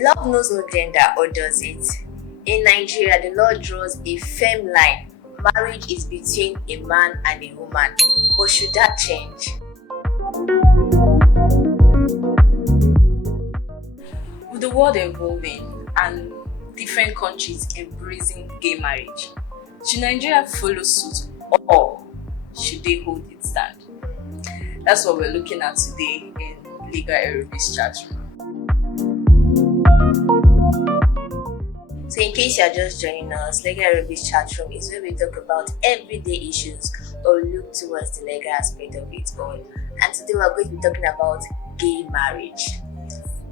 Love knows no gender, or does it? In Nigeria, the law draws a firm line. Marriage is between a man and a woman. But should that change? With the world evolving and different countries embracing gay marriage, should Nigeria follow suit, or should they hold its stand? That's what we're looking at today in Legalising chat room. So in case you're just joining us, Legalising chat room is where we talk about everyday issues or look towards the legal aspect of it all. And today we're going to be talking about gay marriage.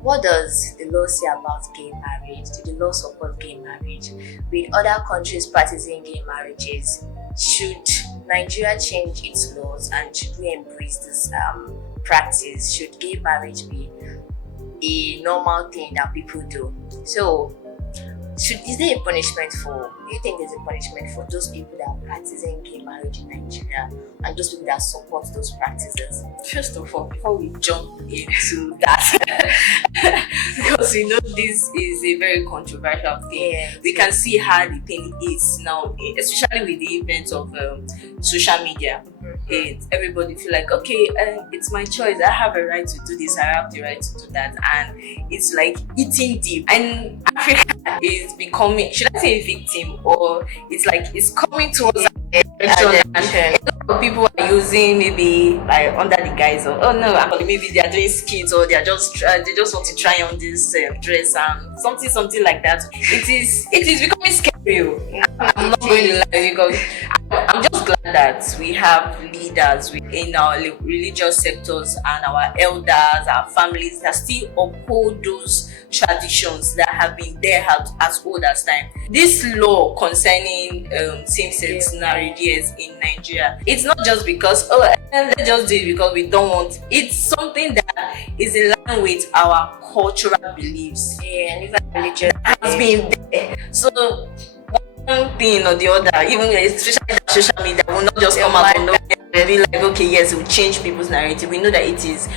What does the law say about gay marriage? Do the law support gay marriage? With other countries practicing gay marriages, should Nigeria change its laws and should we embrace this practice? Should gay marriage be a normal thing that people do? So, is there a punishment for? Do you think there's a punishment for those people that are practicing gay marriage in Nigeria and those people that support those practices? First of all, before we jump into that, because we know this is a very controversial thing, we can see how the thing is now, especially with the events of social media. Everybody feel like, okay, it's my choice. I have a right to do this. I have the right to do that, and it's like eating deep. And Africa is becoming, should I say, a victim, or it's like it's coming towards attention, and a lot of people are using maybe like under the guise of, oh no, actually maybe they are doing skits, or they just want to try on this dress and something like that. It is becoming scary. I'm not going to lie, because I'm just glad that we have leaders in our religious sectors and our elders, our families that still uphold those traditions that have been there as old as time. This law concerning same-sex marriages in Nigeria, it's not just because, let's just do it because we don't want. It's something that is in line with our cultural beliefs. And even religion has been there. So one thing or the other, even especially social media, will not just come out and be like, okay, yes, it will change people's narrative. We know that it is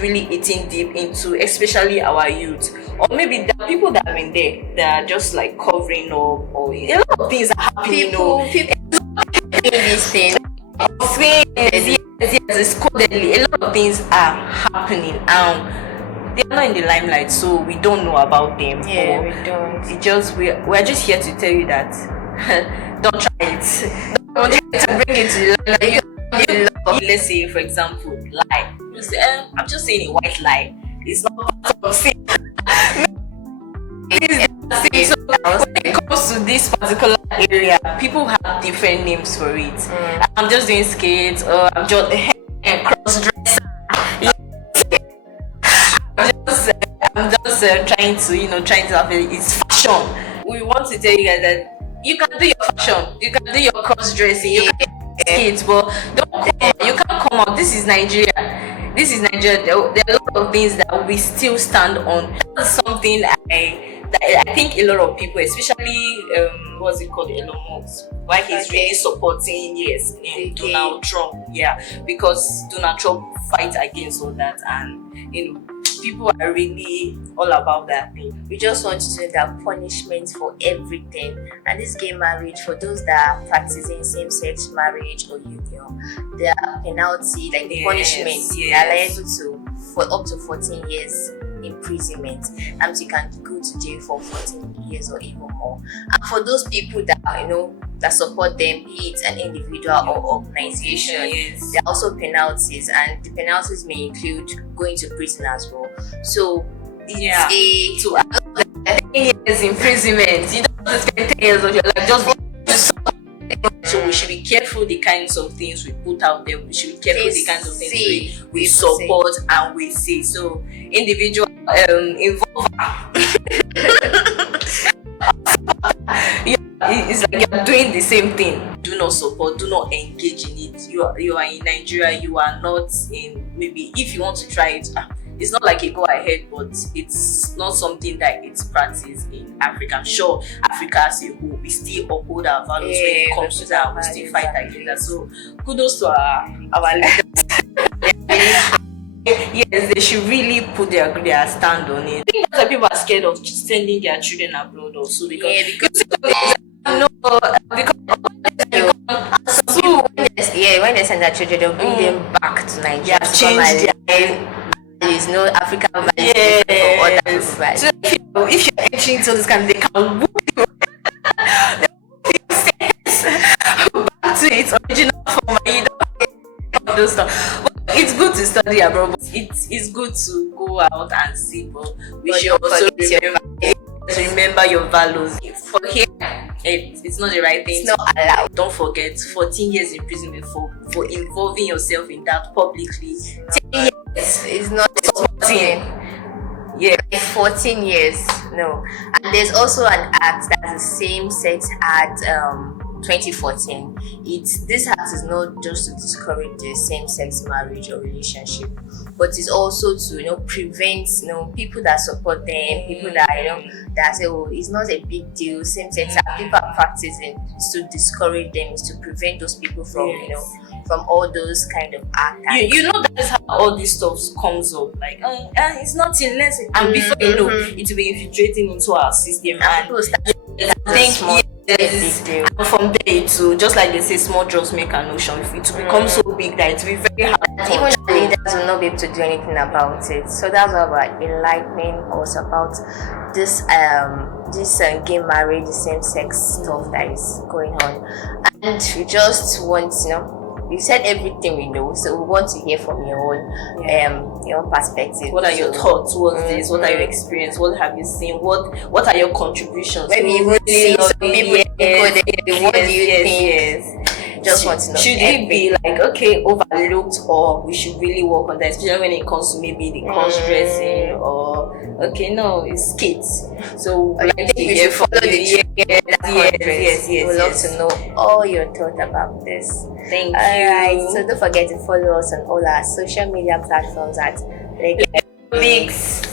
really eating deep into especially our youth, or maybe there are people that have been there that are just like covering or a lot of things are happening. People doing these things. Yes, it's codedly. A lot of things are happening. They're not in the limelight, so we don't know about them. Yeah, we don't. We're just here to tell you that don't try it. Don't try to bring it to the limelight. Let's say, for example, lie. You say, I'm just saying a white lie. It's not part of sin. So when it comes to this particular area, people have different names for it. I'm just doing skates, or I'm just cross-dresser. I'm just trying to have it's fashion. We want to tell you guys that you can do your fashion, you can do your cross-dressing, you can do skates, but you can't come out. This is Nigeria. There are a lot of things that we still stand on. That's something that I think a lot of people, especially what's it called, Elon Musk, why he's really supporting Donald Trump, because Donald Trump fights against all that, and people are really all about that thing. We just want you to know that punishment for everything, and this gay marriage, for those that are practicing same-sex marriage or union, there are penalty, like the punishment, they are liable to for up to 14 years imprisonment, and you can go to jail for 14 years or even more. And for those people that that support them, be it an individual or organization, there are also penalties, and the penalties may include going to prison as well. So it's a 10 years imprisonment. You don't have to spend 10 years of your life just so we should be careful the kinds of things we put out there. We should be careful the kinds of things we support and we say. So individual involved. It's like you're doing the same thing. Do not support, do not engage in it. You are in Nigeria, you are not in, maybe if you want to try it, it's not like a go ahead, but it's not something that it's practiced in Africa. I'm sure Africa as a whole, we still uphold our values when it comes to that. We still fight against that. So kudos to our leaders. yes, they should really put their stand on it. I think that's why people are scared of sending their children abroad also, because Yeah, because no, because you some people when they send their children, they'll bring them back to Nigeria to come change and their learn values, no African values different from other people's values. So if you're entering into this kind, they can whoop you. They whoop you sense back to its original form, and you don't get all those stuff. But it's good to study abroad, but it's good to go out and see, but we should also remember your values. For here, it's not the right thing. It's not allowed. Don't forget 14 years imprisonment for involving yourself in that publicly. 10 years It's not 14. Yeah, 14 years. No. And there's also an act that's the same sex act 2014. This act is not just to discourage the same sex marriage or relationship, but it's also to prevent people that support them, people that that say, oh, it's not a big deal, same sex act people are practicing. It's to discourage them, it's to prevent those people from from all those kind of acts. You know that is how all this stuff comes up. Like, it's nothing less, and before you know, it will be infiltrating into our system, and people start think yes, and from there to just like they say, small drugs make an ocean. If it will become so big that it will be very hard to even control. the leaders will not be able to do anything about it. So that's what we're enlightening us about this gay marriage, the same sex stuff that is going on, and we just want we've said everything we know, so we want to hear from your own perspective. What are your thoughts? What's this? What are your experience? What have you seen? What are your contributions? Maybe even see some people what do you think? Yes. Just want to know. Should it be like overlooked, or we should really work on that, especially when it comes to maybe the cross dressing, or no, it's kids. So I think we should follow the yes. We'd love to know all your thoughts about this. Thank you. Alright, so don't forget to follow us on all our social media platforms at Legalising.